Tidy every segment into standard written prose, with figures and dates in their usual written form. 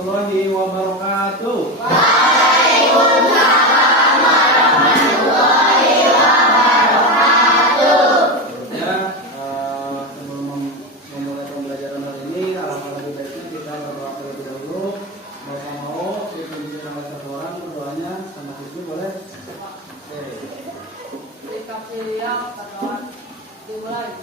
warahmatullahi wabarakatuh. Waalaikumsalam warahmatullahi wabarakatuh. Ya, sebelum memulai pembelajaran hari ini, alangkah lebih baiknya kita berdoa terlebih dahulu. Bapak mau dipimpin oleh satu orang, berdoanya sama siswi boleh? Oke. Dikasih yang berdoa dimulai.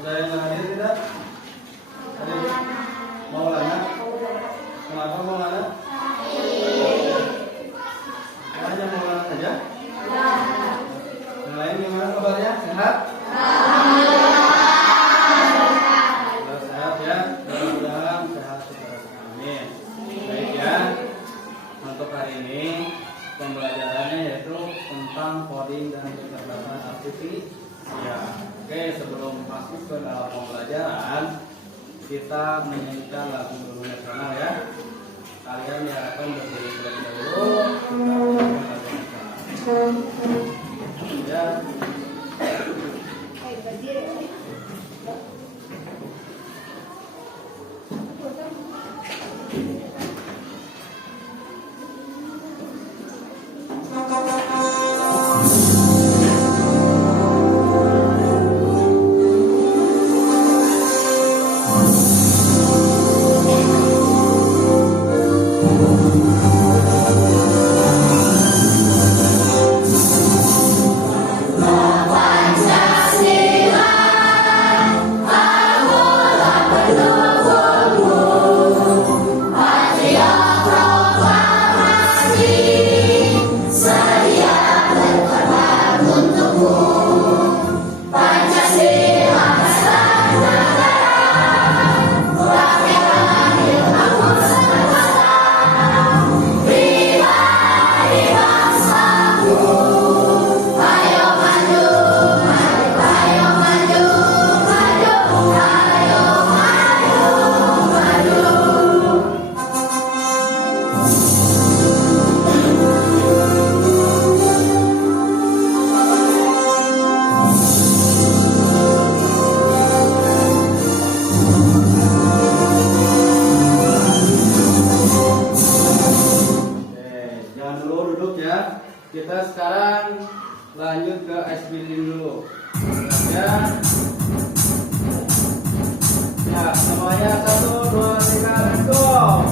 Ada yang hadir tidak? Hadir. Maulana? Kenapa Maulana? Hanya Maulana saja? Yang lain gimana kabarnya? Sehat? Sehat ya. Mudah-mudahan sehat terus. Amin. Baik ya. Untuk hari ini pembelajarannya yaitu tentang coding dan kecerdasan artifisial. Ya, oke, sebelum masuk ke dalam pembelajaran, kita menyanyikan lagu dulu nasional ya. Kalian diharapkan berdiri terlebih dahulu. Kita menyanyikan lagu nasional. Ya. Kita sekarang lanjut ke ice building dulu. Ya. Ya, semuanya 1, 2, 3, let's go.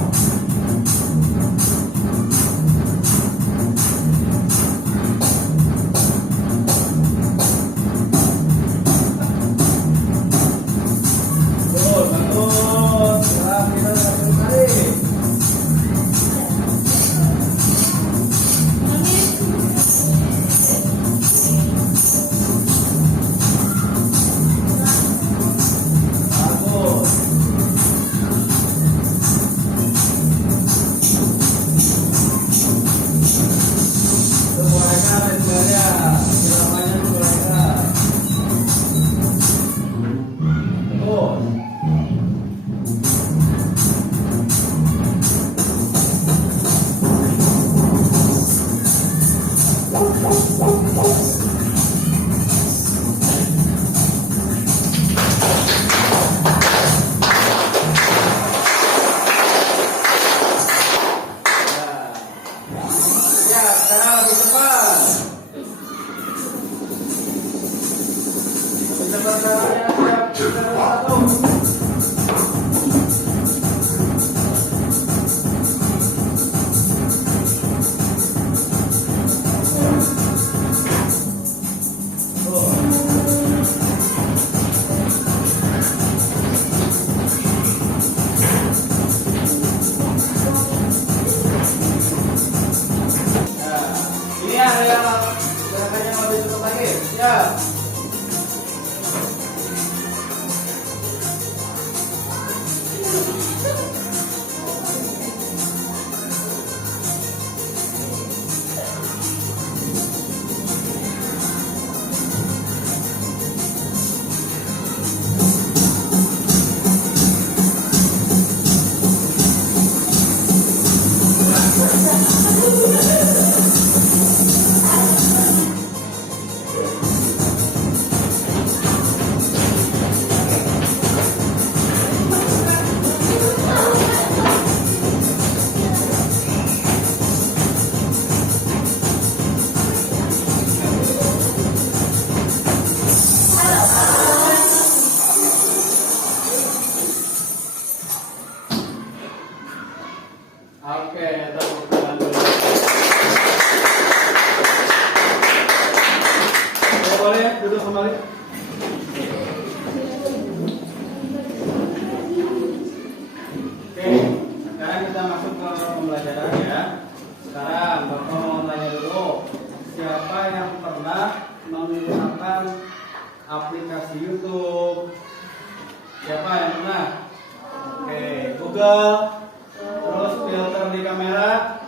Google, terus filter di kamera,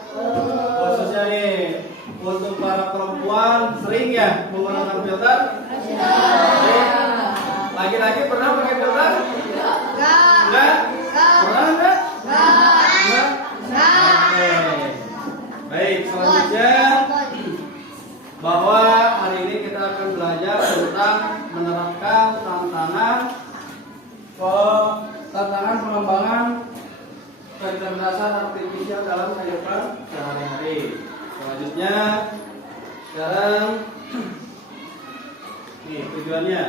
khususnya nih untuk para perempuan sering ya menggunakan filter. Laki-laki pernah pakai filter? Enggak? Pernah enggak? Enggak? Oke. Baik, selanjutnya bahwa hari ini kita akan belajar tentang menerapkan tantangan pengembangan kecerdasan artifisial dalam kehidupan sehari-hari. Selanjutnya, sekarang nih tujuannya.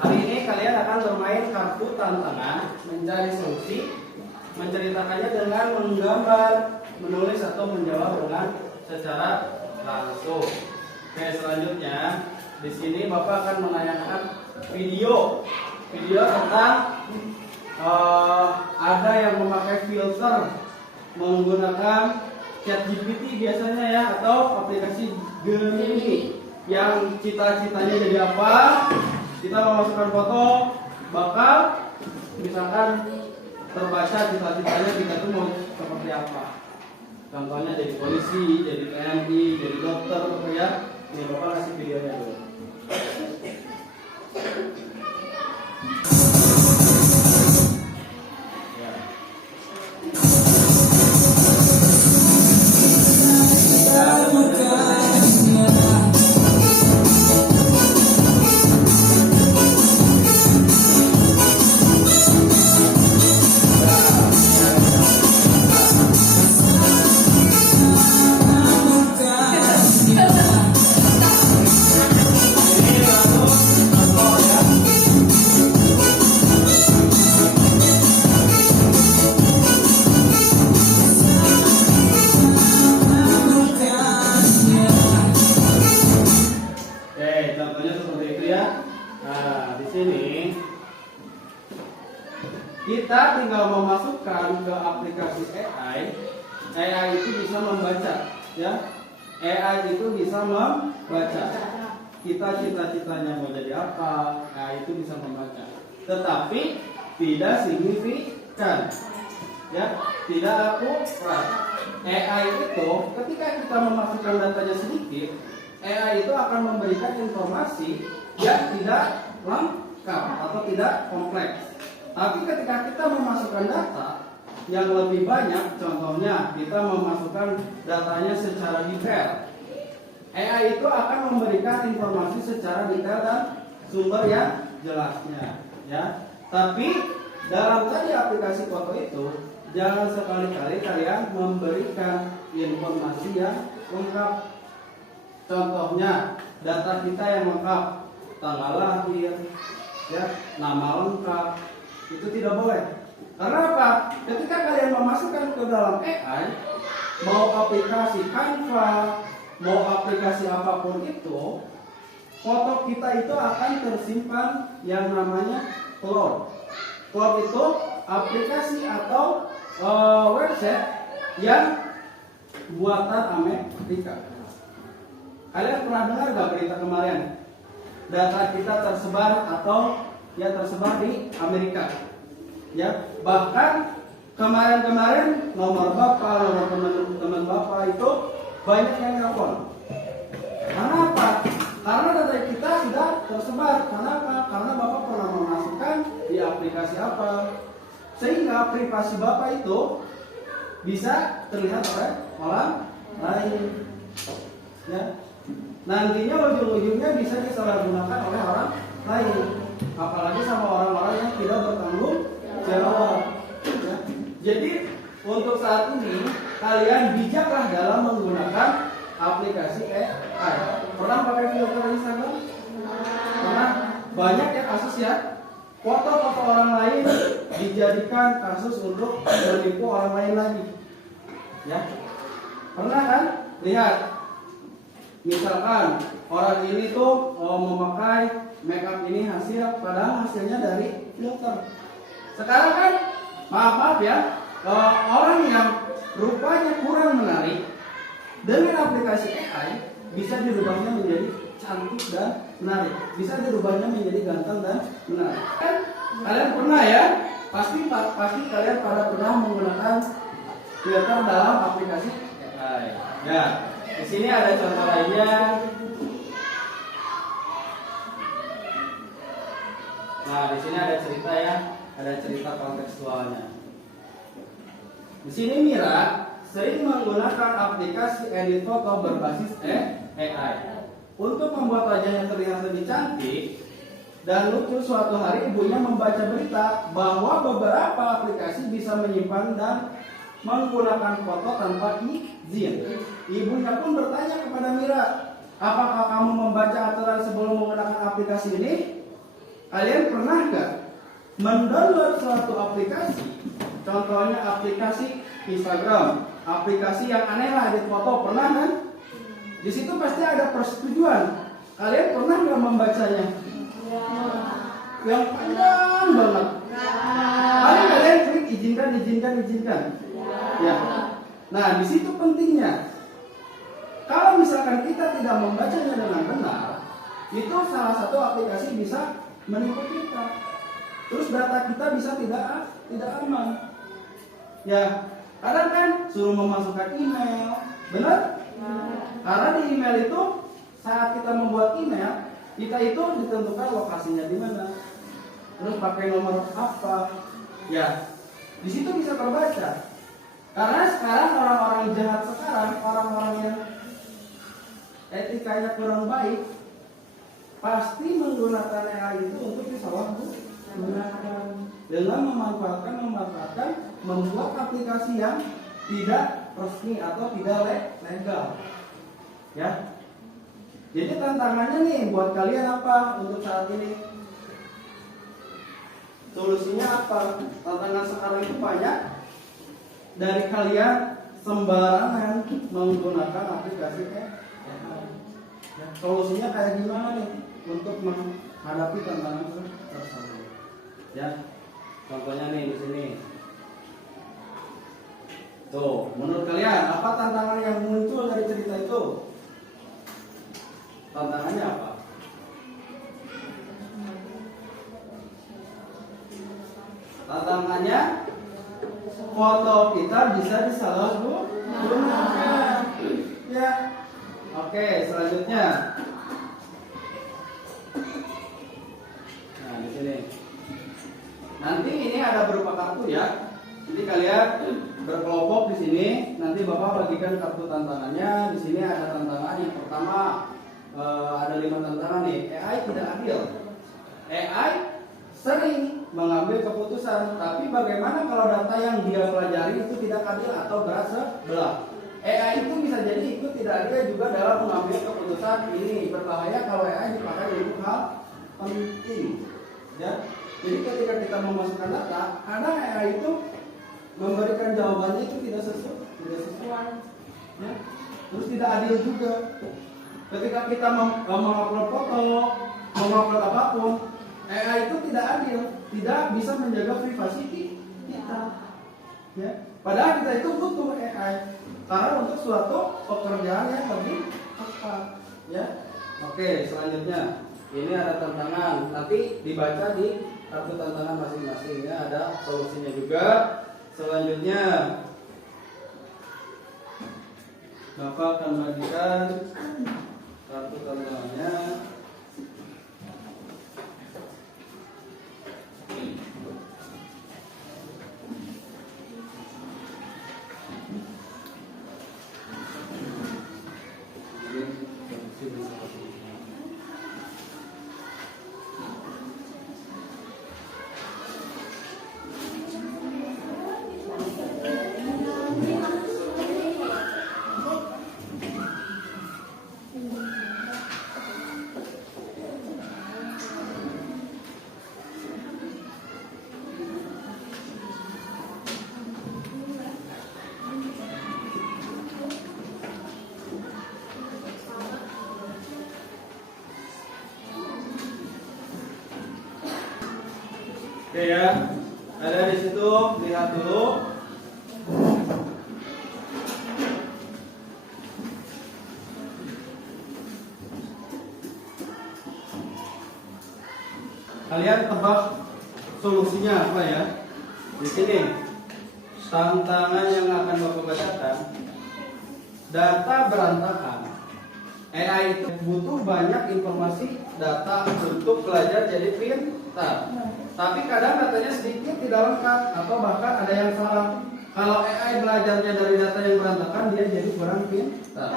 Hari ini kalian akan bermain kartu tantangan mencari solusi, menceritakannya dengan menggambar, menulis atau menjawab dengan secara langsung. Oke, selanjutnya di sini Bapak akan menayangkan video tentang ada yang memakai filter menggunakan ChatGPT biasanya ya, atau aplikasi Gemini yang cita-citanya jadi apa? Kita memasukkan foto, bakal misalkan terbaca cita-citanya kita tuh mau seperti apa. Contohnya jadi polisi, jadi TNI, jadi dokter, ya. Ini Bapak kasih videonya dulu. Kita tinggal memasukkan ke aplikasi AI itu bisa membaca, ya. AI itu bisa membaca. Kita cita-citanya mau jadi apa, AI itu bisa membaca. Tetapi tidak signifikan, ya, tidak akurat. AI itu ketika kita memasukkan datanya sedikit, AI itu akan memberikan informasi yang tidak lengkap atau tidak kompleks. Tapi ketika kita memasukkan data yang lebih banyak, contohnya kita memasukkan datanya secara detail, AI itu akan memberikan informasi secara detail dan sumber yang jelasnya, ya. Tapi dalam tadi aplikasi foto itu, jangan sekali-kali kalian memberikan informasi yang lengkap. Contohnya data kita yang lengkap, tanggal lahir, ya, nama lengkap. Itu tidak boleh. Karena apa? Ketika kalian memasukkan ke dalam AI, mau aplikasi Canva, mau aplikasi apapun itu, foto kita itu akan tersimpan yang namanya cloud. Cloud itu aplikasi atau website yang buatan Amerika. Kalian pernah dengar gak berita kemarin? Data kita tersebar atau yang tersebar di Amerika, ya. Bahkan kemarin nomor bapak, nomor teman bapak itu banyak yang nelfon. Karena apa? Karena data kita sudah tersebar. Karena apa? Karena bapak pernah memasukkan di aplikasi apa, sehingga privasi bapak itu bisa terlihat oleh orang lain, ya. Nantinya ujung-ujungnya bisa disalahgunakan oleh orang lain. Apalagi sama orang-orang yang tidak bertanggung jawab, ya. Jadi untuk saat ini kalian bijaklah dalam menggunakan aplikasi AI. Pernah pakai filter Instagram? Pernah? Banyak ya kasus, ya. Foto-foto orang lain dijadikan kasus untuk menipu orang lain lagi, ya. Pernah kan? Lihat, misalkan orang ini tuh memakai make up ini padahal hasilnya dari filter. Sekarang kan maaf ya, orang yang rupanya kurang menarik dengan aplikasi AI bisa dirubahnya menjadi cantik dan menarik, bisa dirubahnya menjadi ganteng dan menarik. Kan kalian pernah ya pasti kalian pada pernah menggunakan filter dalam aplikasi AI. Ya, di sini ada contoh lainnya. Nah, di sini ada cerita ya, ada cerita kontekstualnya. Di sini Mira sering menggunakan aplikasi edit foto berbasis AI untuk membuat wajahnya terlihat lebih cantik dan lucu. Suatu hari ibunya membaca berita bahwa beberapa aplikasi bisa menyimpan dan menggunakan foto tanpa izin. Ibunya pun bertanya kepada Mira, apakah kamu membaca aturan sebelum menggunakan aplikasi ini? Kalian pernah nggak mendownload suatu aplikasi? Contohnya aplikasi Instagram, aplikasi yang aneh lah, edit foto, pernah kan? Di situ pasti ada persetujuan. Kalian pernah nggak membacanya? Yang panjang banget. Paling kalian klik izinkan. Ya. Nah, di situ pentingnya. Kalau misalkan kita tidak membacanya dengan benar, itu salah satu aplikasi bisa menipu kita. Terus data kita bisa tidak aman. Ya, kadang kan suruh memasukkan email, benar? Karena di email itu saat kita membuat email, kita itu ditentukan lokasinya di mana, terus pakai nomor apa, ya, di situ bisa terbaca. Karena sekarang orang-orang jahat sekarang, orang-orang yang etikanya kurang baik, pasti menggunakan AI itu untuk disalahgunakan dengan memanfaatkan membuat aplikasi yang tidak resmi atau tidak legal. Ya. Jadi tantangannya nih buat kalian apa untuk saat ini? Solusinya apa? Tantangan sekarang itu banyak. Dari kalian sembarangan menggunakan aplikasi AI. Ya, solusinya kayak gimana nih untuk menghadapi tantangan tersebut? Ya, contohnya nih di sini. Tuh, menurut kalian apa tantangan yang muncul dari cerita itu? Tantangannya apa? Tantangannya foto kita bisa disalahgunakan. Ya. Oke, selanjutnya. Nah, di sini. Nanti ini ada berupa kartu ya. Jadi kalian berkelompok di sini. Nanti Bapak bagikan kartu tantangannya. Di sini ada tantangan yang pertama. Ada 5 tantangan nih. AI tidak adil. AI sering mengambil keputusan, tapi bagaimana kalau data yang dia pelajari itu tidak adil atau berat sebelah? AI itu bisa jadi ikut tidak adil juga dalam mengambil keputusan. Ini berbahaya kalau AI dipakai untuk hal penting. Ya. Jadi ketika kita memasukkan data, kadang AI itu memberikan jawabannya itu tidak sesuai. Ya. Terus tidak adil juga. Ketika kita mengupload foto, mengupload apapun, AI itu tidak adil, tidak bisa menjaga privasi kita. Ya. Padahal kita itu butuh AI karena untuk suatu pekerjaan yang lebih cepat. Ya. Oke, selanjutnya ini ada tantangan. Nanti dibaca di kartu tantangan masing-masing. Ya, ada solusinya juga. Selanjutnya Bapak akan bagikan kartu tantangannya. Oke ya, ada di situ, lihat dulu. Kalian tebak solusinya apa ya? Di sini tantangan yang akan Bapak bacakan, data berantakan. AI itu butuh banyak informasi data untuk belajar jadi pintar. Tapi kadang datanya sedikit tidak lengkap atau bahkan ada yang salah. Kalau AI belajarnya dari data yang berantakan, dia jadi kurang pintar.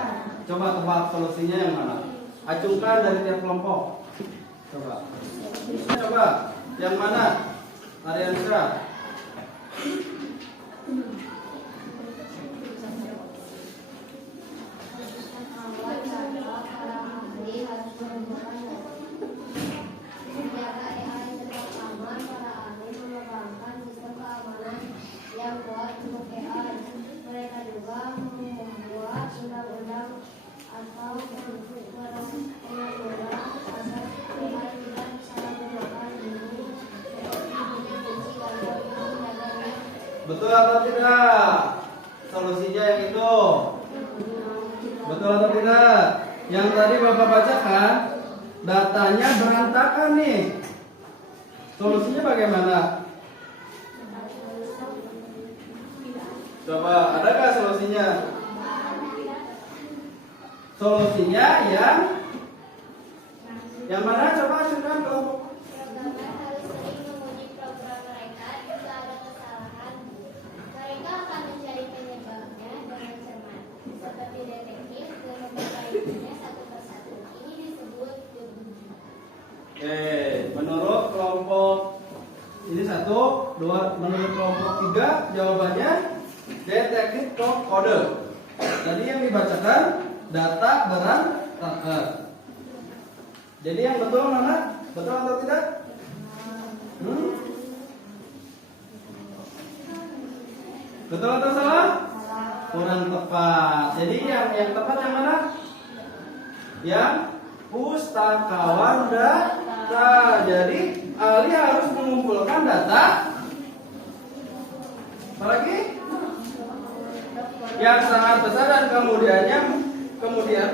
Coba tebak solusinya yang mana? Acungkan dari tiap kelompok. Coba yang mana? Ariansyah. Yang kuat untuk AI. Mereka juga membuat undang-undang atau peraturan agar AI tidak disalahgunakan ini. Betul atau tidak? Solusinya yang itu. Betul atau tidak? Yang tadi Bapak bacakan, datanya berantakan nih. Solusinya bagaimana? Coba, adakah solusinya? Solusinya yang mana? Coba acungkan kelompok. Programmer harus sering menguji program mereka jika ada kesalahan. Mereka akan mencari penyebabnya dengan cermat, seperti detektif dan memperbaikinya satu persatu. Ini disebut debugging. Menurut kelompok ini 1, 2, menurut kelompok 3 jawabannya detektif kode. Tadi yang dibacakan data berantakan. Jadi yang betul mana? Betul atau tidak? Betul atau salah? Kurang tepat. Jadi yang tepat yang mana? Yang pustakawan data. Jadi ahli harus mengumpulkan data. Apalagi? Yang sangat besar dan kemudian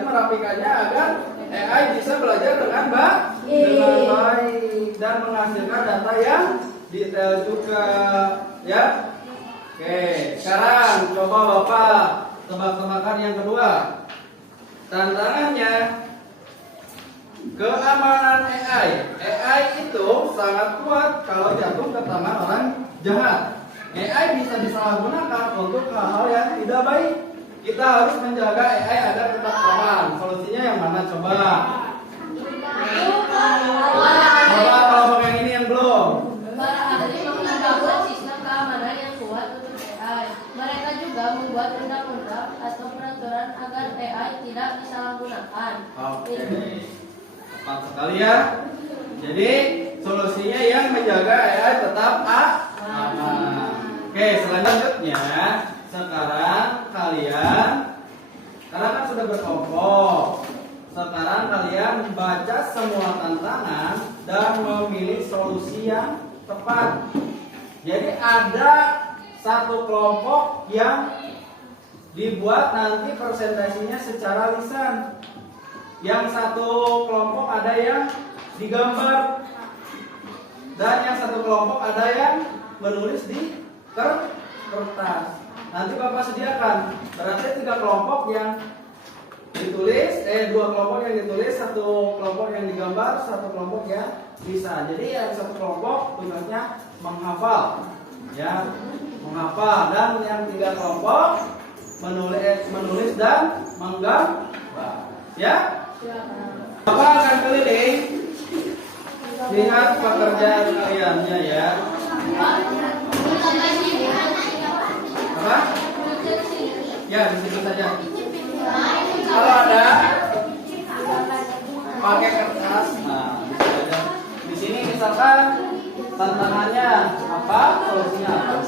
merapikannya agar AI bisa belajar dengan baik dan menghasilkan data yang detail juga, ya. Oke, sekarang coba Bapak tebak-tebakan yang kedua. Tantangannya keamanan AI. AI itu sangat kuat kalau jatuh ke tangan orang jahat. AI bisa disalahgunakan untuk hal-hal yang tidak baik. Kita harus menjaga AI agar tetap aman. Solusinya yang mana? Coba. Coba kelompok yang ini yang belum. Para ahli menambahkan sistem keamanan yang kuat untuk AI. Mereka juga membuat undang-undang atau peraturan agar AI tidak disalahgunakan. Oke, tepat sekali ya. Jadi solusinya yang menjaga AI tetap aman. Oke, selanjutnya sekarang kalian, karena kan sudah berkelompok, sekarang kalian baca semua tantangan dan memilih solusi yang tepat. Jadi ada satu kelompok yang dibuat nanti presentasinya secara lisan. Yang satu kelompok ada yang digambar, dan yang satu kelompok ada yang menulis di kertas. Nanti Bapak sediakan. Berarti 3 kelompok yang ditulis, 2 kelompok yang ditulis, 1 kelompok yang digambar, 1 kelompok yang lisan. Jadi yang satu kelompok tugasnya menghafal, ya, menghafal, dan yang 3 kelompok menulis dan menggambar, ya. Bapak akan keliling, lihat pekerjaan kaliannya, ya. Apa? Ya, di situ saja. Kalau ada pakai kertas, nah di situ aja. Di sini misalkan tantangannya apa, solusinya apa?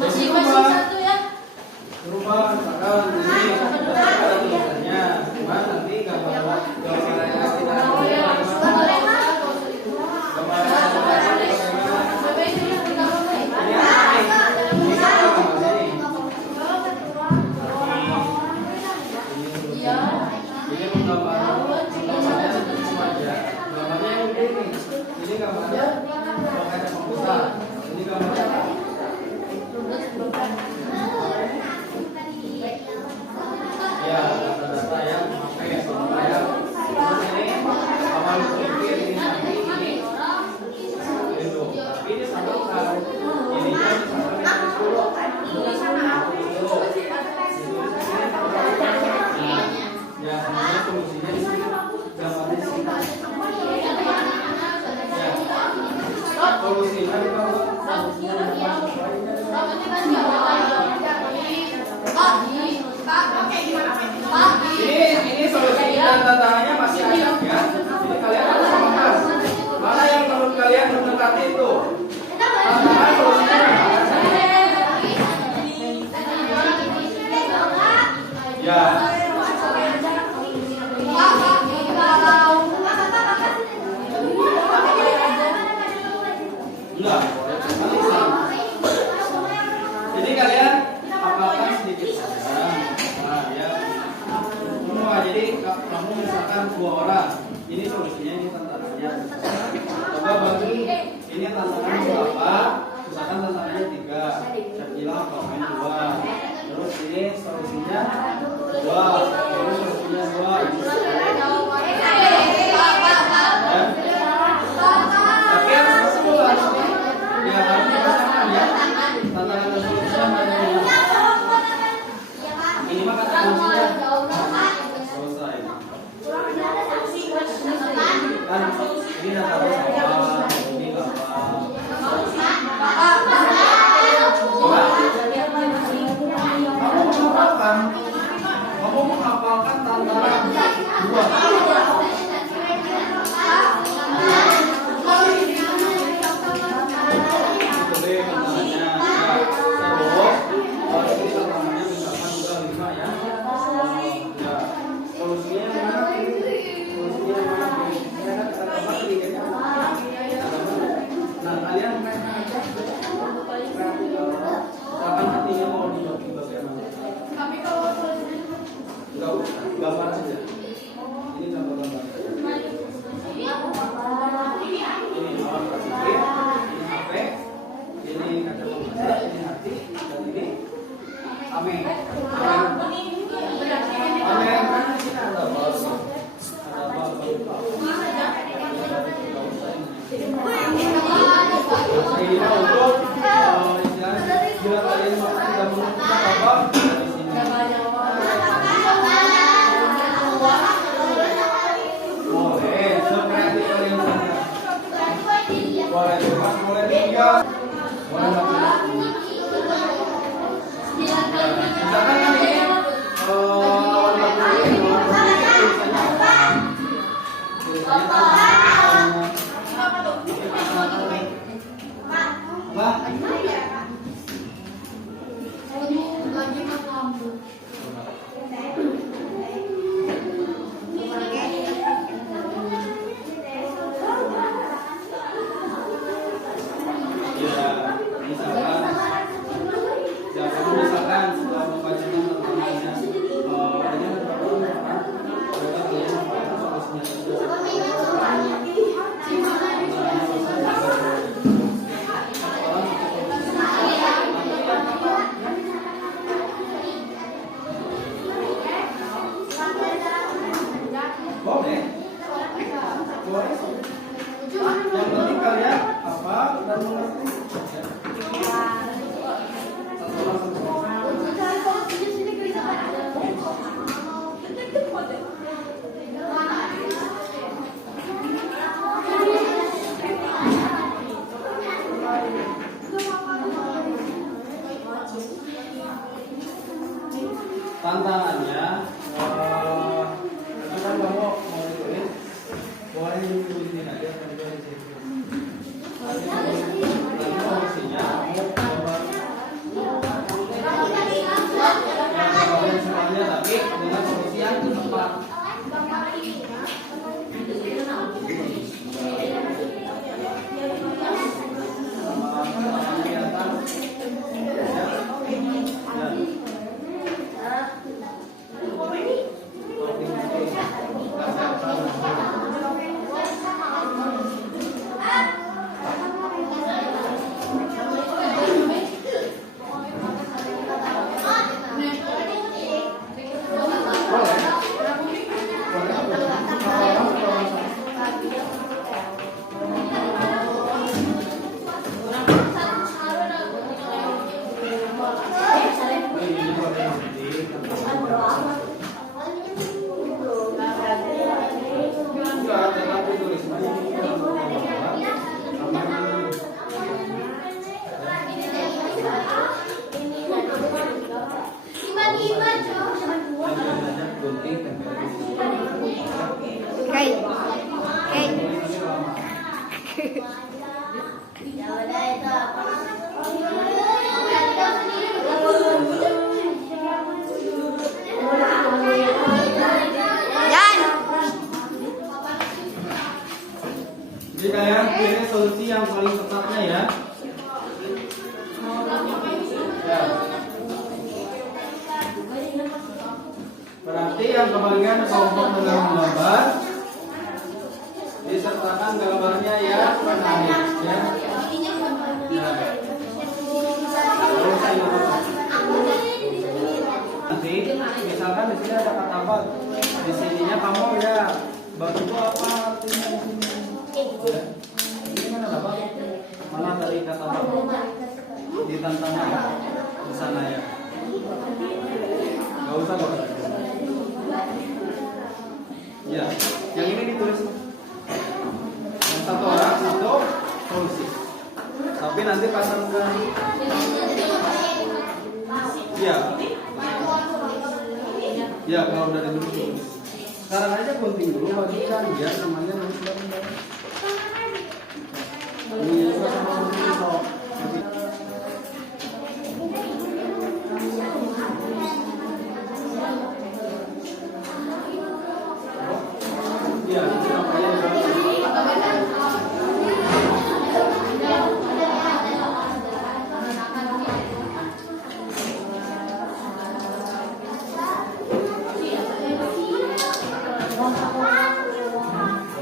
Masing-masing satu ya. Berubah, misalkan ini ada tulisannya, cuma nanti gambar yang kita ini. Ini gambarnya kaca komputer. Ini gambarnya ya data-data yang memakai sama ya. Terus ini apa lu pikir ini nanti ini itu. Tapi ini sambungkan. Ini kan sambungkan dulu. Ya, sebenarnya solusinya di sini. Gambarnya di sini. Ya. Solusinya di bawah. Ini solusi dan tantangannya masih ada ya. Jadi kalian harus membahas mana yang menurut kalian mendekati itu. Tantangan solusinya ya. Enggak. Jadi kalian hafalkan sedikit saja. Nah, ya. Semua. Jadi kamu misalkan 2 orang, ini solusinya, ini tantangannya. Coba bagi ini tantangan berapa? Misalkan tantangannya 3, saya bilang komen 2. Terus ini solusinya 2, ini solusinya 2. Tapi harus kesimpulan. Ya harus dipasangkan ya. Tantangan dan solusinya mana yang ini mah kata kuncinya selesai. Kan ini database apa? Ini apa? Kamu menghafalkan tantangan 2. Solusinya yang mana? Solusinya yang mana? Kai. Kai. Nanti lama. Ya udah itu apa? Yan. Jadi kalian pilih solusi yang paling tepatnya ya. Ya. Berarti yang kebagian kelompok dengan gambar disertakan gambarnya ya menarik ya. Ya. Terus saya ngomong. Nanti misalkan di sini ada kata bak, di sininya kamu ya bak itu apa artinya di sini? Ya. Ini mana ada bak? Mana tadi kata bak? Ditantang di sana ya. Gak usah kok. Ya, yang ini ditulis. Yang satu orang untuk solusi. Tapi nanti pasangkan. Ya. Ya, kalau udah ditulis. Sekarang aja gunting dulu bagikan biar namanya nulis bareng-bareng. Ini juga sama gunting kok. Ya, itu namanya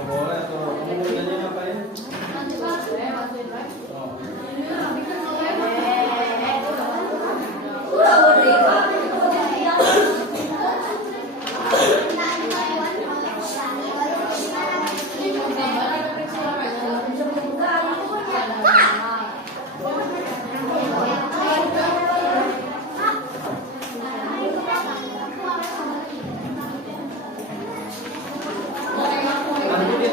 boleh tuh. Kamu mau nyanyi ngapain? Oh. Nanti dia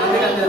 nanti kan dia.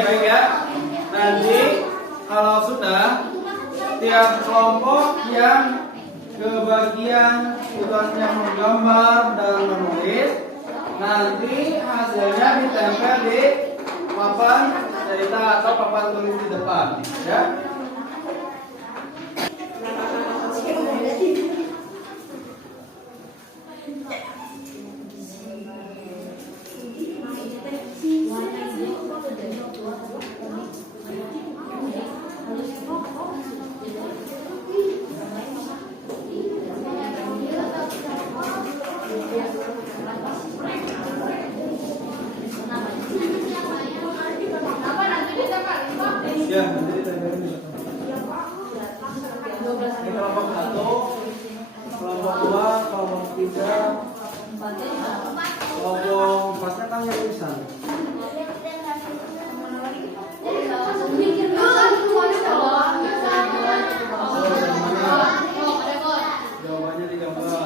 Baik ya. Nanti kalau sudah tiap kelompok yang kebagian tugasnya menggambar dan menulis, nanti hasilnya ditempel di papan cerita atau papan tulis di depan, ya. Ya, nanti ditempelin di depan. Ini kelompok 1, kelompok 2, kelompok 3, kelompok 4-nya kan yang tulisan. Jawabannya digambar.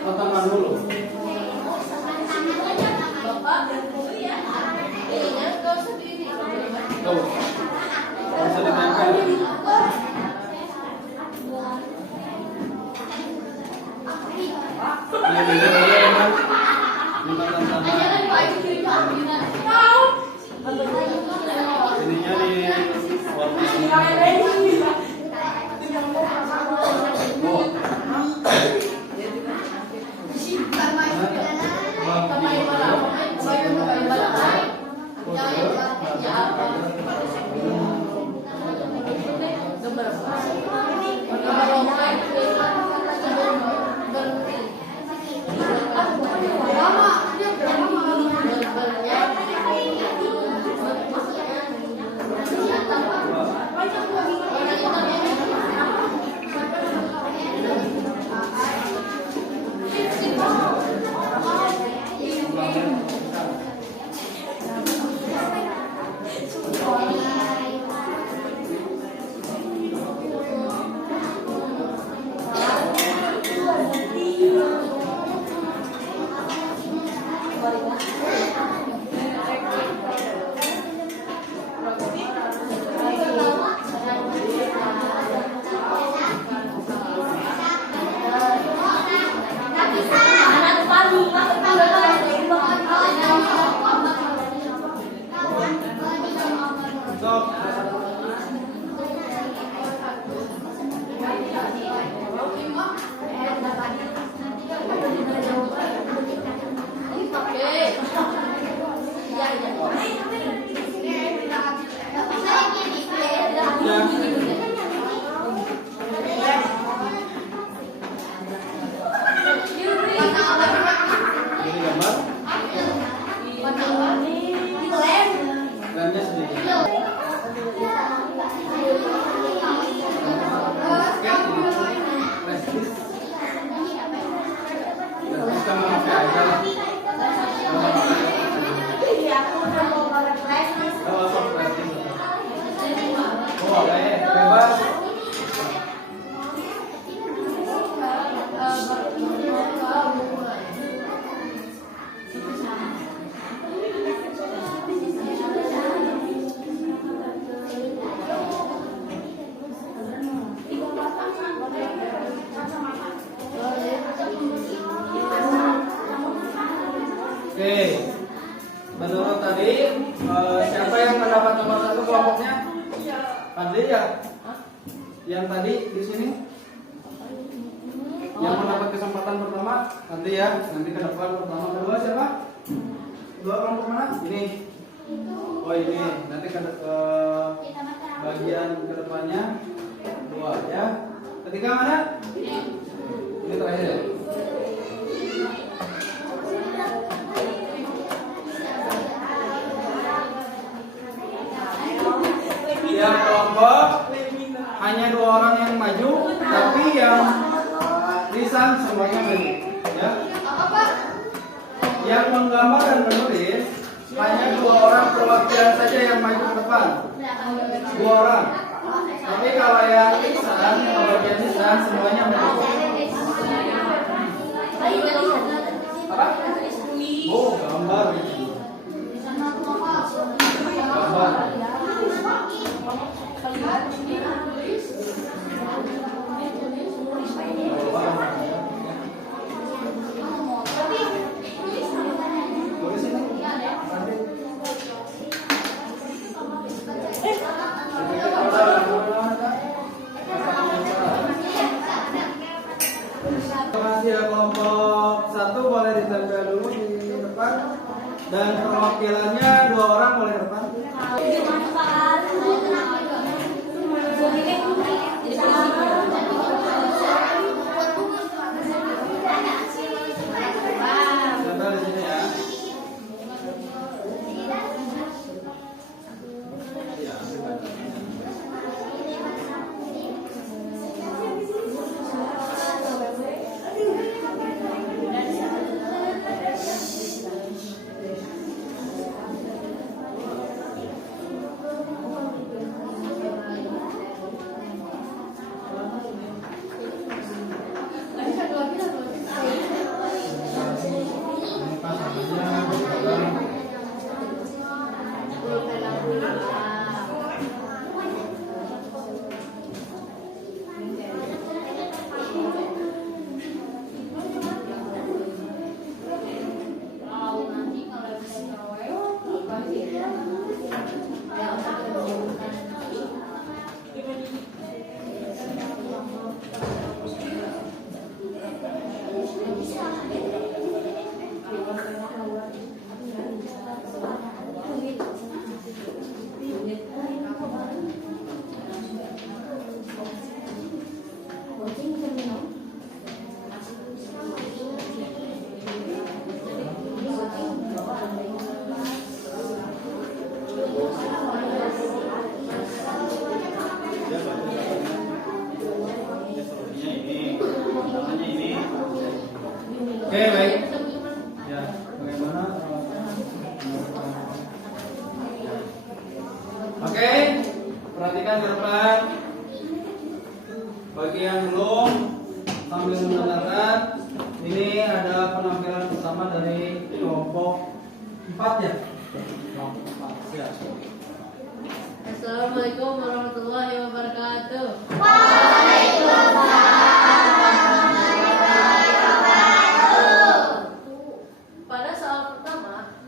Tangan dulu. Bapak, ininya kau sendiri. Tuh. Bisa ditempel. Ini boleh ya, Mas? Minta tantangan. Ininya di remnya sedikit. Kita mau pakai aja lah. Kalau soft plastik. Boleh, bebas. Oke, menurut tadi siapa yang mendapat nomor 1 kelompoknya? Fadli ya? Yang tadi di sini? Yang mendapat kesempatan pertama nanti ya, nanti ke depan pertama kedua siapa? Kedua kelompok mana? Ini. Oh ini, nanti ke bagian kedepannya dua ya. Ketiga mana? Ini terakhir ya. Yang kelompok hanya 2 orang yang maju, tapi yang lisan semuanya maju. Ya. Yang menggambar dan menulis hanya 2 orang perwakilan saja yang maju ke depan. 2 orang. Tapi kalau yang lisan, yang bagian lisan semuanya maju. Apa? Oh, gambar. Gambar. Kelompok 1 boleh ditempel dulu di depan dan perwakilannya 2 orang boleh depan. Tempel di sini ya. Oke, baik. Ya, bagaimana? Oke, perhatikan ke depan. Bagi yang belum sambil mendengarkan, ini ada penampilan pertama dari kelompok 4 ya. Kelompok 4 ya. Assalamualaikum warahmatullahi wabarakatuh. Pada soal pertama,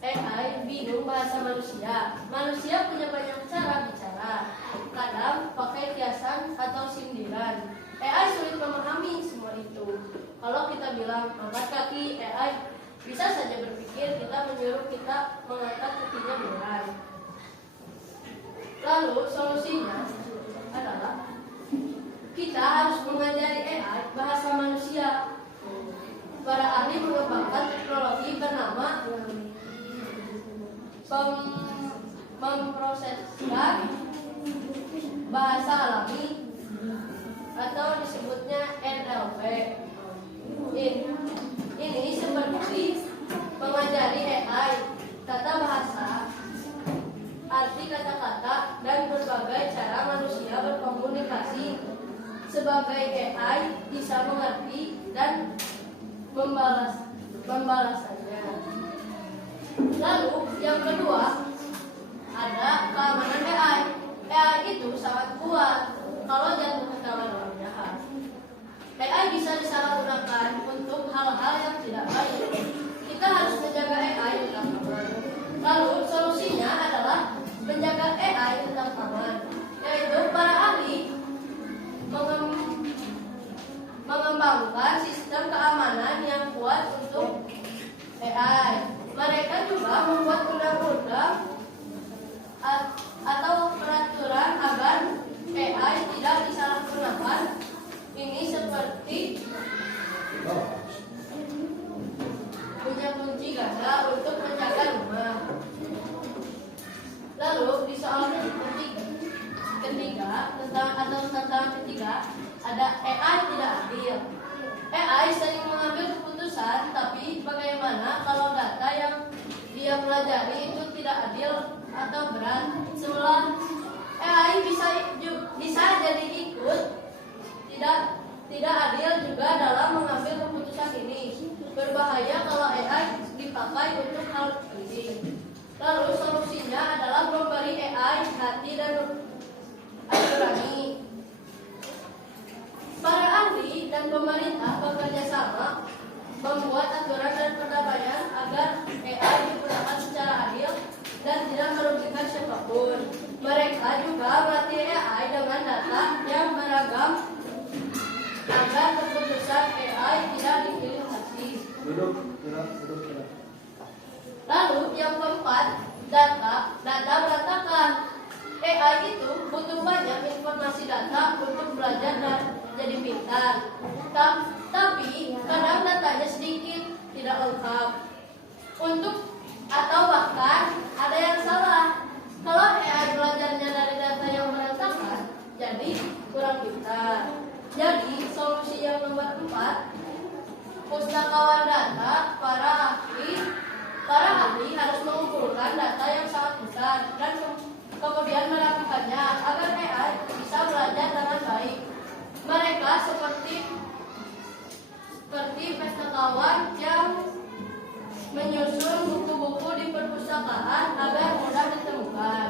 AI bingung bahasa manusia. Manusia punya banyak cara bicara. Kadang pakai kiasan atau sindiran. AI sulit memahami semua itu. Kalau kita bilang angkat kaki, AI bisa saja berpikir kita menyuruh kita mengangkat kakinya beneran. Lalu solusinya adalah kita harus mengajari AI bahasa manusia. Para ahli mengembangkan teknologi bernama memproseskan bahasa alami atau disebutnya NLP. Ini seperti mengajari AI tata bahasa, arti kata-kata, dan berbagai cara manusia berkomunikasi. Sebagai AI bisa mengerti dan membalasnya. Lalu yang kedua, ada keamanan AI. AI itu sangat kuat kalau jatuh ke tangan orang jahat. AI bisa disalahgunakan untuk hal-hal yang tidak baik. Kita harus menjaga AI tetap aman. Lalu solusinya adalah menjaga AI tetap aman, yaitu para ahli mengembangkan sistem keamanan yang kuat untuk AI. Mereka juga membuat undang-undang atau peraturan agar AI tidak disalahgunakan. Ini seperti punya kunci ganda untuk menjaga rumah. Lalu di soal ketiga tentang ketiga ada AI tidak adil. AI sering mengambil keputusan, tapi bagaimana kalau data yang dia pelajari itu tidak adil atau berat? Sebelah AI bisa jadi ikut tidak adil juga dalam mengambil keputusan ini. Berbahaya kalau AI dipakai untuk hal ini. Lalu solusinya adalah memberi AI hati dan berani. Para ahli dan pemerintah bekerja sama membuat aturan dan pendamaian agar AI digunakan secara adil dan tidak merugikan siapapun. Mereka juga melatih AI dengan data yang beragam agar keputusan AI tidak dikriminasi. Lalu yang keempat, data berantakan. AI itu butuh banyak informasi data untuk belajar dan jadi pintar. Tapi kadang datanya sedikit, tidak lengkap. Atau bahkan ada yang salah. Kalau AI belajarnya dari data yang berantakan, jadi kurang pintar. Jadi solusi yang nomor 4, pustakawan data, para ahli harus mengumpulkan data yang sangat besar dan kemudian merapikannya agar AI bisa belajar dengan baik. Mereka seperti pustakawan yang menyusun buku-buku di perpustakaan agar mudah ditemukan.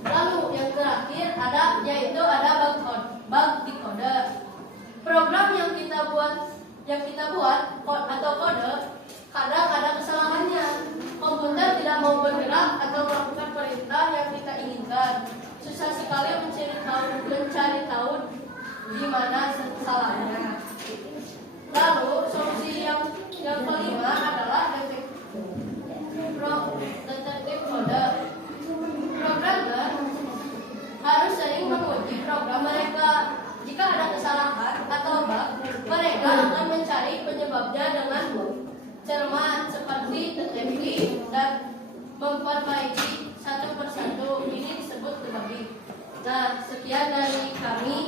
Lalu yang terakhir yaitu ada bug di kode. Program yang kita buat atau kode kadang ada kesalahannya. Komputer tidak mau bergerak atau melakukan perintah yang kita inginkan. Susah sekali mencari tahu di mana salahnya. Lalu solusi yang kelima adalah detektif kode. Programmer harus sering menguji program mereka. Jika ada kesalahan atau bug, mereka akan mencari penyebabnya dengan cermat seperti detektif dan memperbaiki satu persatu. Ini disebut debugging. Nah, sekian dari kami.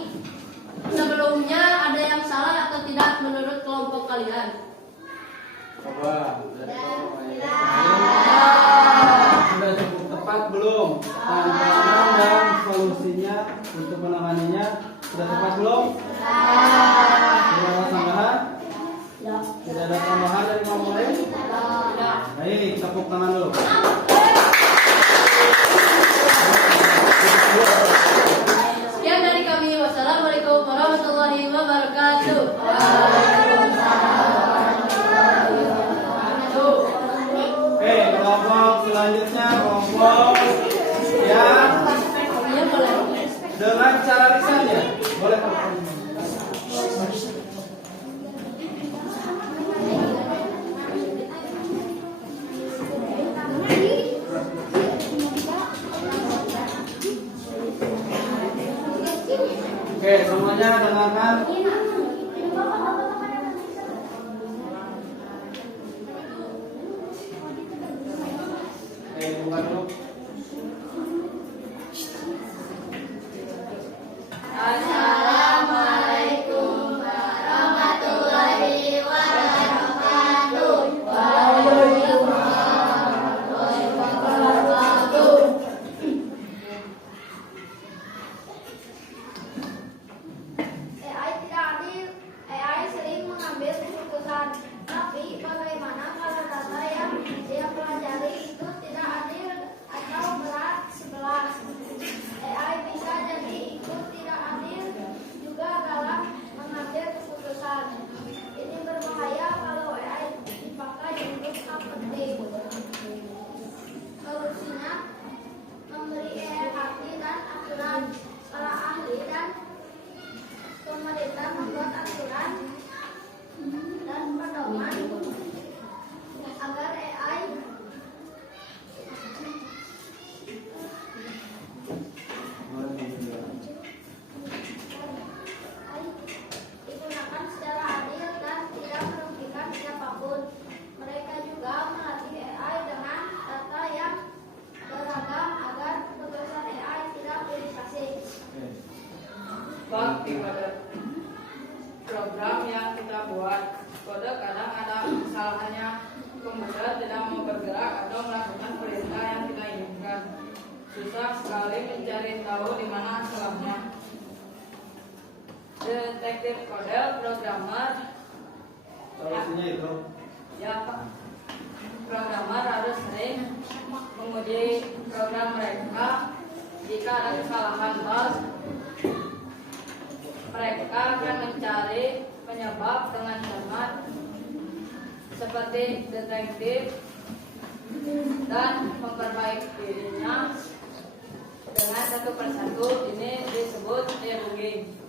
Sebelumnya ada yang salah atau tidak menurut menurut kelompok kalian? Coba dari kelompok sudah cukup tepat belum? Tantangan dan solusinya untuk menanganinya sudah tepat belum? Tidak ada tambahan? Tidak ada tambahan dari kelompok lain? Baik, tepuk tangan dulu. Sekian dari kami. Wassalamualaikum warahmatullahi wabarakatuh. Oke, kelompok selanjutnya kelompok yang dengan cara lisannya. Boleh Pak? Oke, semuanya dengarkan. Oke, buka dulu. Assalamualaikum warahmatullahi wabarakatuh. AI tidak adil. AI sering mengambil keputusan. Tapi bagaimana kalau data yang dia pelajari itu tidak adil atau berat sebelah? AI bisa jadi ikut tidak adil juga dalam mengambil keputusan. Ini berbahaya kalau AI dipakai untuk hal penting. Solusinya memberi AI arti dan aturan. Para ahli dan pemerintah membuat aturan dan pedoman agar AI digunakan secara adil dan tidak merugikan siapapun. Mereka juga melatih AI dengan data yang beragam agar keputusan AI tidak politisasi. Bakti pada program yang kita buat, kode kadang ada kesalahannya, kemudian tidak mau bergerak atau melakukan perintah yang kita inginkan. Susah sekali mencari tahu di mana salahnya. Detektif kode programmer Solusinya itu. ya Pak. Programmer harus sering menguji program mereka. Jika ada kesalahan bug, mereka akan mencari penyebab dengan cermat seperti detektif dan memperbaiki dirinya dengan satu persatu. Ini disebut debugging.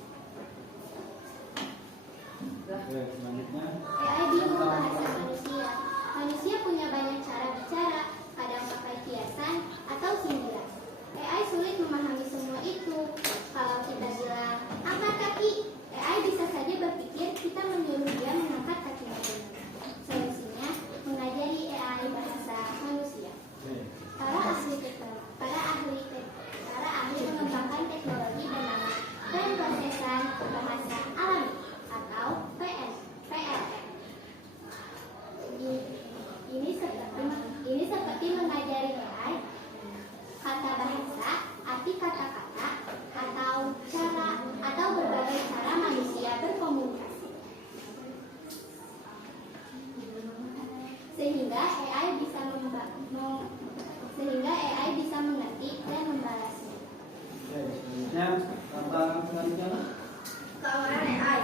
Oke, selanjutnya. AI bingung bahasa manusia. Manusia punya banyak cara bicara, kadang pakai kiasan atau sindiran. AI sulit memahami semua itu. Kalau kita bilang, angkat kaki, AI bisa saja berpikir kita menyuruh dia mengangkat kakinya. Solusinya, mengajari AI bahasa manusia. Para ahli mengembangkan teknologi bernama pemrosesan bahasa alami atau PLM. Ini seperti mengajari AI kata bahasa, arti kata-kata, atau berbagai cara manusia berkomunikasi. Sehingga AI bisa mengerti dan membalasnya. Oke, selanjutnya tantangan selanjutnya. Keamanan AI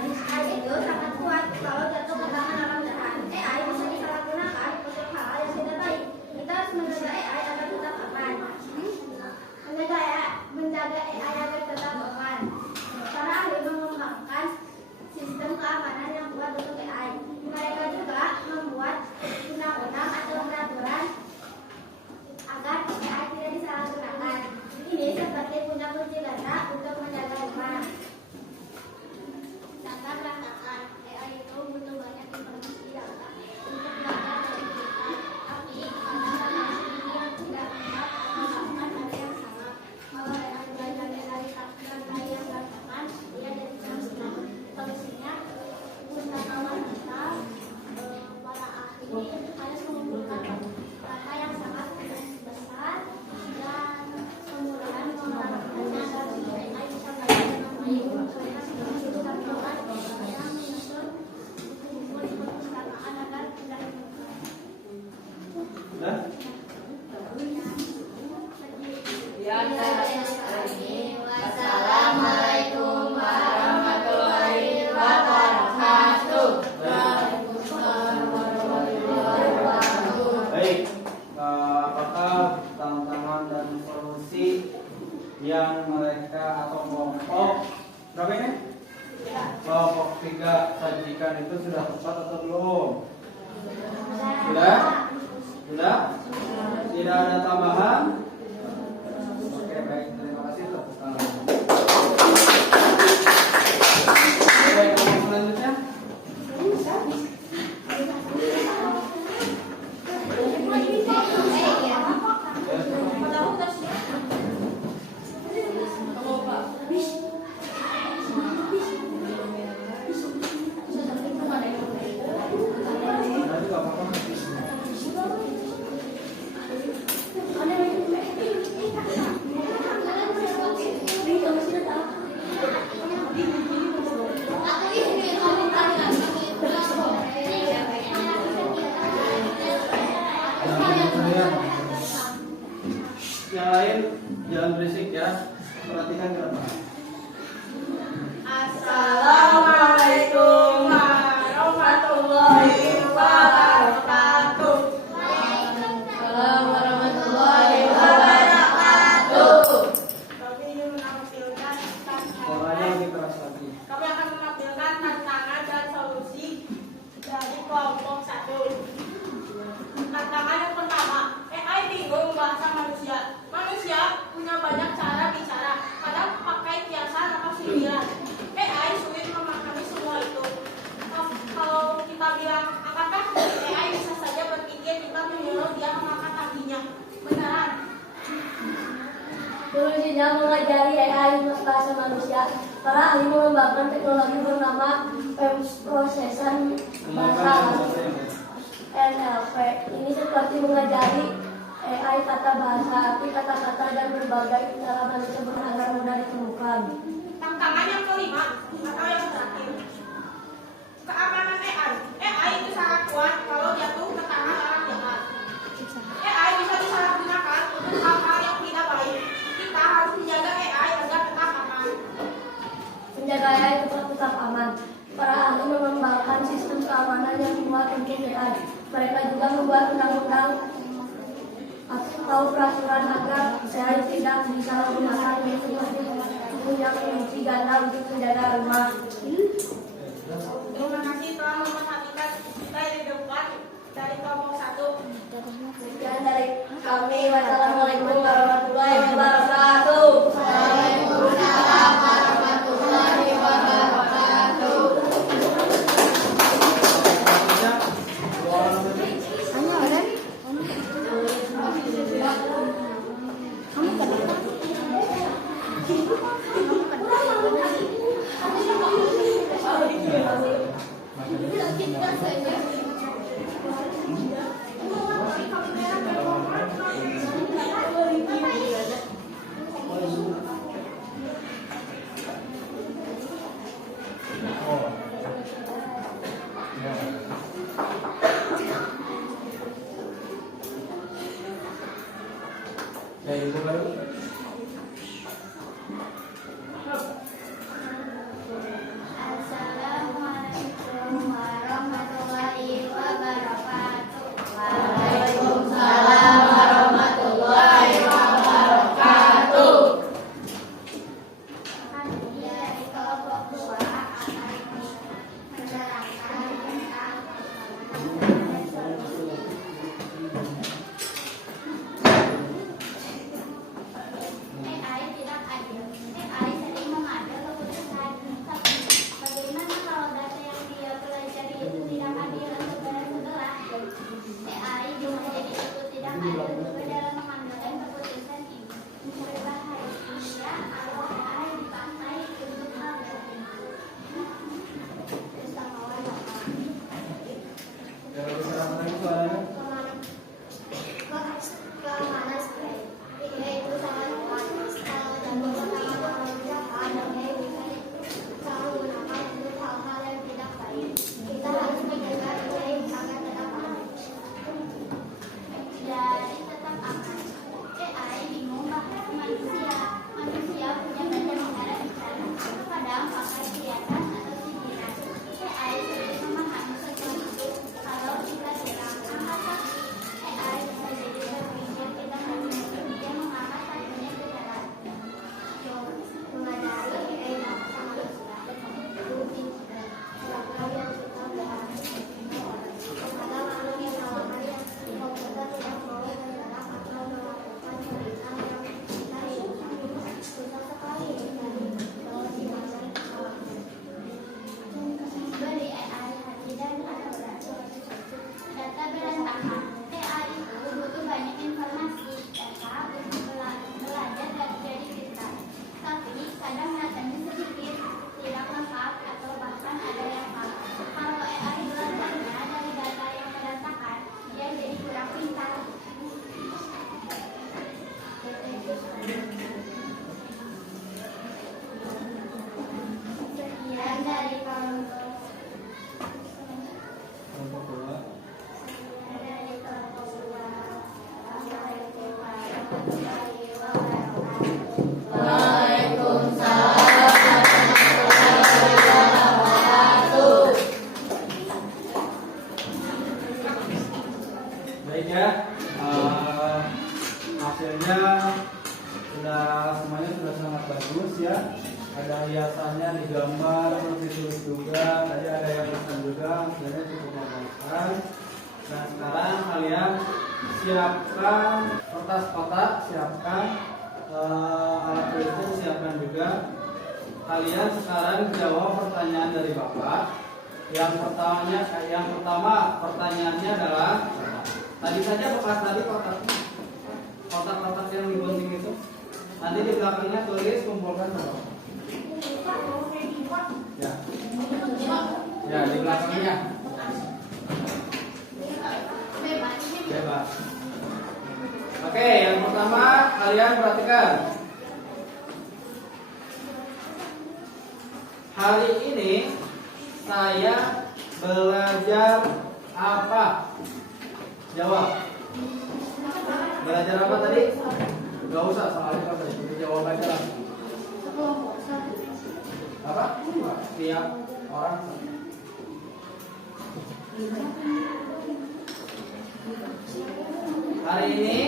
itu sangat kuat. Kalau jatuh ke tangan orang jahat, AI bisa disalahgunakan untuk hal yang tidak baik. Kita harus menjaga AI agar tetap aman. Menjaga AI agar tetap aman. Para ahli mengembangkan sistem keamanan yang kuat untuk AI. Mereka juga membuat undang-undang atau peraturan agar AI tidak disalahgunakan. Ini seperti punya kunci data untuk menjaga rumah. kelompok 3 sajikan itu sudah tepat atau belum? Sudah? Sudah? Tidak ada tambahan? Oke, baik. Terima kasih. Tepuk tangan. Oke, kelompok selanjutnya. Yang lain jangan berisik ya. Perhatikan ke depan. Assalamualaikum warahmatullahi wabarakatuh. Waalaikumsalam warahmatullahi wabarakatuh. Kami ingin menampilkan Suaranya lebih keras lagi. Kami akan menampilkan tantangan dan solusi dari kelompok 1. Tantangan yang pertama, AI bingung bahasa manusia. Manusia punya banyak cara bicara, kadang pakai kiasan atau sindiran. AI sulit memahami semua itu. Kalau kita bilang, apakah AI bisa saja berpikir kita menyuruh dia mengangkat kakinya? Beneran? Solusinya mengajari AI bahasa manusia. Para ahli mengembangkan teknologi bernama Processing Bahasa NLP. Ini seperti mengajari AI tata bahasa, arti kata-kata dan berbagai cara manusia agar mudah ditemukan. Tantangan yang kelima atau yang terakhir, keamanan AI. AI itu sangat kuat kalau jatuh ke tangan orang jahat. AI bisa disalahgunakan untuk hal-hal yang tidak baik. Kita harus menjaga AI agar tetap aman. Menjaga AI tetap aman. Para ahli mengembangkan sistem keamanan yang kuat untuk AI. Mereka juga membuat undang-undang atau peraturan agar AI tidak disalahgunakan seperti punya kunci ganda untuk menjaga rumah. Terima kasih telah memperhatikan kita di depan dari kelompok 1. Sekian dari kami. Wassalamualaikum warahmatullahi wabarakatuh. Waalaikumsalam warahmatullahi wabarakatuh. Ya, itu baru. Assalamualaikum warahmatullahi wabarakatuh. Waalaikumsalam warahmatullahi wabarakatuh. Kami dari kelompok 2 akan menerangkan tentang permasalahan dan solusi. tadi ada yang pesan juga, sebenarnya cukup memuaskan. Nah sekarang kalian siapkan kertas kotak, siapkan alat tulis, siapkan juga. Kalian sekarang jawab pertanyaan dari Bapak. Yang pertama pertanyaannya adalah tadi saja bekas tadi kotak-kotak yang digunting itu. Nanti di belakangnya tulis kumpulkan berapa. Ya. Ya, di belakangnya. Bebas. Oke, yang pertama kalian perhatikan. Hari ini saya belajar apa? Jawab. Belajar apa tadi? Gak usah soalnya apa tadi? Jawab aja lah. Apa? Tiap orang. Hari ini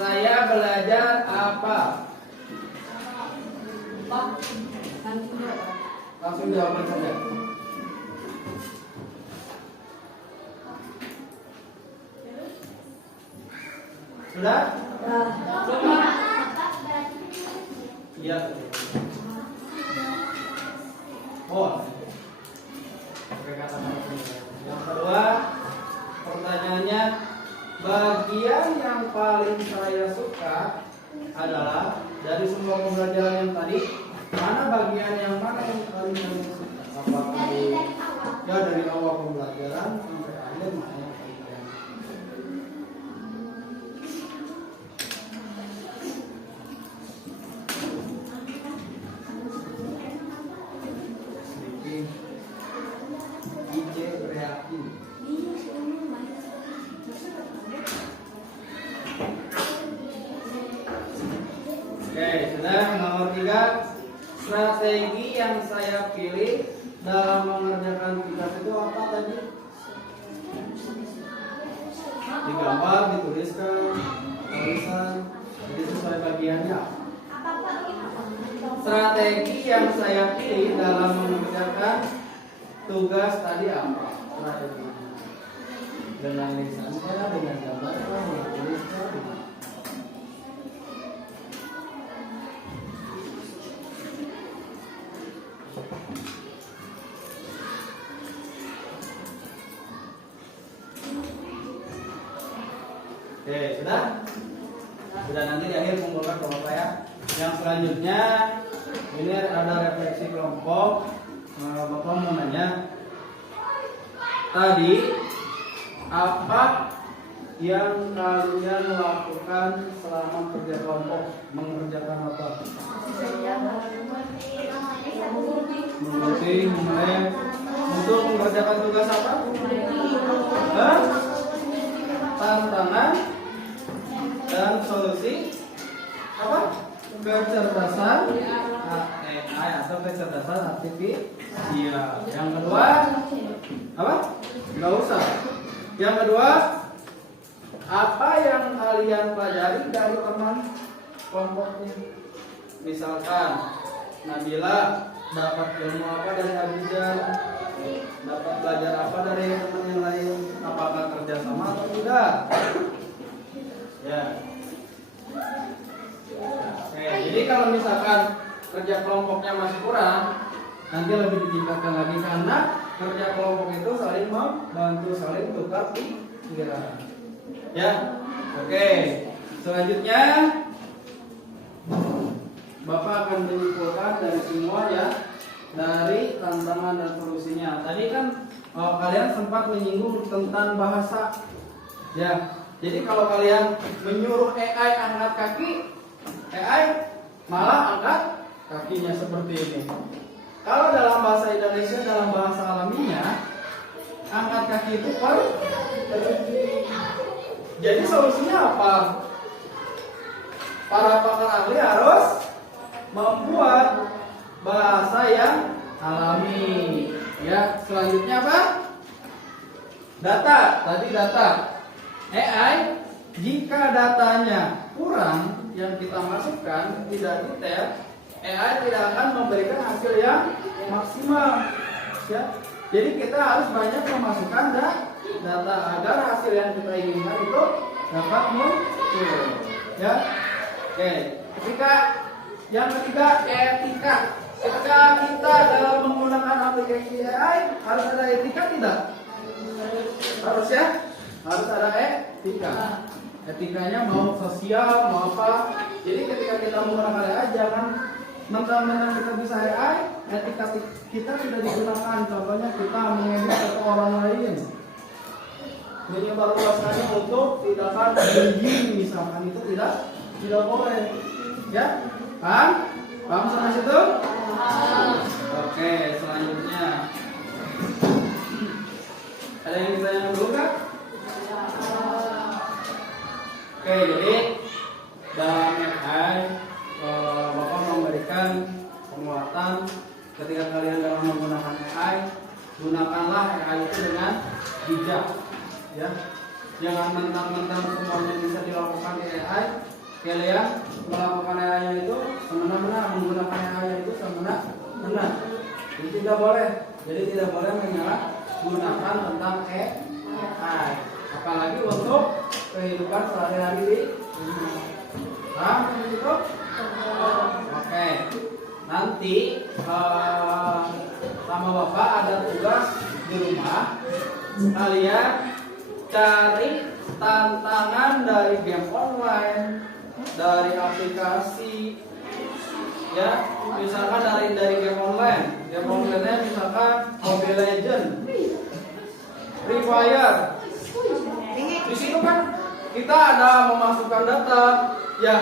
saya belajar apa? Langsung jawab saja. Sudah? Iya. Oh. Oke, kata-kata. Yang kedua, pertanyaannya, bagian yang paling saya suka adalah dari semua pembelajaran yang tadi, mana bagian yang mana yang paling saya suka? Apakah dari awal pembelajaran sampai akhir mana yang paling saya suka? Oke, sudah. Nomor 3, strategi yang saya pilih dalam mengerjakan tugas itu apa tadi? Digambar, dituliskan, tulisan, jadi sesuai bagiannya. Strategi yang saya pilih dalam mengerjakan tugas tadi apa? Strategi dengan lisannya, dengan gambar, dengan tuliskan. Oke, sudah? Sudah, nanti di akhir kumpulkan ke Bapak ya. Yang selanjutnya ini ada refleksi kelompok. Bapak mau nanya, tadi apa yang kalian lakukan selama kerja kelompok? Mengerjakan apa? Mengerti, memelek. Untuk mengerjakan tugas apa? Tantangan dan solusi apa? Kecerdasan AI atau kecerdasan artifisial. Yang kedua apa? Nggak usah. Yang kedua, apa yang kalian pelajari dari teman kelompoknya? Misalkan Nabila dapat ilmu apa dari Abizar, dapat belajar apa dari teman yang lain, apakah kerjasama atau tidak? Ya. Oke, jadi kalau misalkan kerja kelompoknya masih kurang, nanti lebih ditingkatkan lagi karena kerja kelompok itu saling membantu, saling tukar pikiran. Ya, oke. Selanjutnya Bapak akan menyimpulkan dari semua ya, dari tantangan dan solusinya. Tadi kan kalian sempat menyinggung tentang bahasa. Ya, jadi kalau kalian menyuruh AI angkat kaki, AI malah angkat kakinya seperti ini. Kalau dalam bahasa Indonesia, dalam bahasa alamiah, angkat kaki itu jadi solusinya apa? Para pakar ahli harus membuat bahasa yang alami. Ya, selanjutnya apa? Data. Tadi data. AI, jika datanya kurang yang kita masukkan tidak detail, AI tidak akan memberikan hasil yang maksimal. Ya. Jadi kita harus banyak memasukkan data agar hasil yang kita inginkan itu dapat muncul. Ya. Oke. Yang ketiga etika. Ketika kita dalam menggunakan aplikasi AI harus ada etika tidak? Harus ya. Harus ada etika. Etikanya mau sosial mau apa. Jadi ketika kita menggunakan AI jangan mentang-mentang kita bisa AI, etika kita tidak digunakan. Contohnya kita mengedit foto orang lain, menyebar luaskannya untuk tindakan bullying misalkan, itu tidak boleh. Ya, paham sampai situ? Oke, selanjutnya ada yang ditanya dulu kan? Oke, jadi dalam AI Bapak memberikan penguatan ketika kalian dalam menggunakan AI, gunakanlah AI itu dengan bijak, ya. Jangan mentang-mentang semuanya bisa dilakukan di AI, kalian melakukan AI itu semena-mena, menggunakan AI itu semena-mena. Itu tidak boleh. Jadi tidak boleh menyalahgunakan tentang AI, apalagi untuk kehidupan sehari-hari di dunia. Paham begitu? Oke. Nanti sama Bapak ada tugas di rumah. Kalian cari tantangan dari game online, dari aplikasi, ya. Misalkan dari game online. Game online-nya misalkan Mobile Legends, Free Fire. Di situ kan kita ada memasukkan data, ya.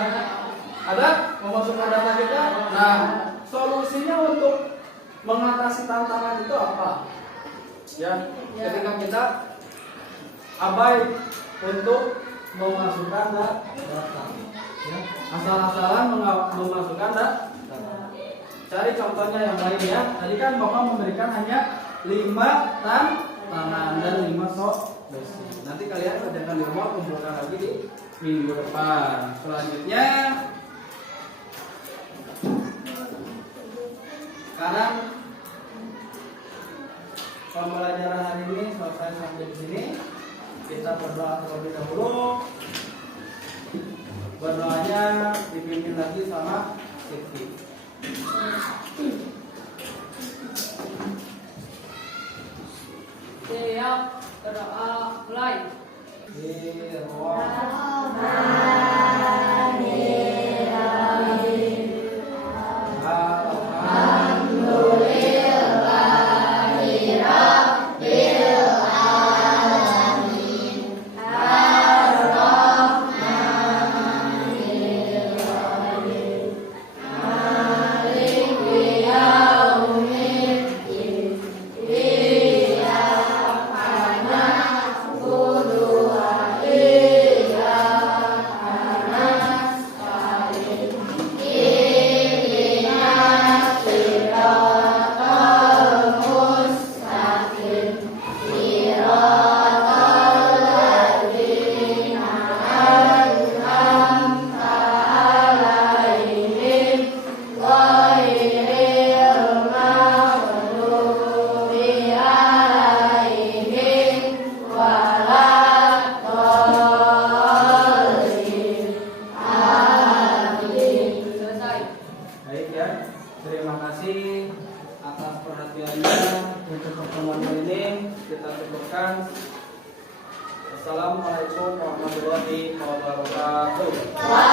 Ada memasukkan data kita. Nah, solusinya untuk mengatasi tantangan itu apa? Ya, ketika kita abai untuk memasukkan data, ya. Asal-asalan memasukkan data. Cari contohnya yang lain ya. Tadi kan Bapak memberikan hanya 5 tantangan dan 5 solusi. Nanti kalian kerjakan di rumah, kumpulkan lagi di minggu depan. Selanjutnya, sekarang pembelajaran hari ini selesai sampai di sini. Kita berdoa terlebih dahulu. Berdoanya dipimpin lagi sama Siti. Siap, berdoa mulai. Terima kasih atas perhatiannya. Untuk pertemuan ini kita cukupkan. Assalamualaikum warahmatullahi wabarakatuh.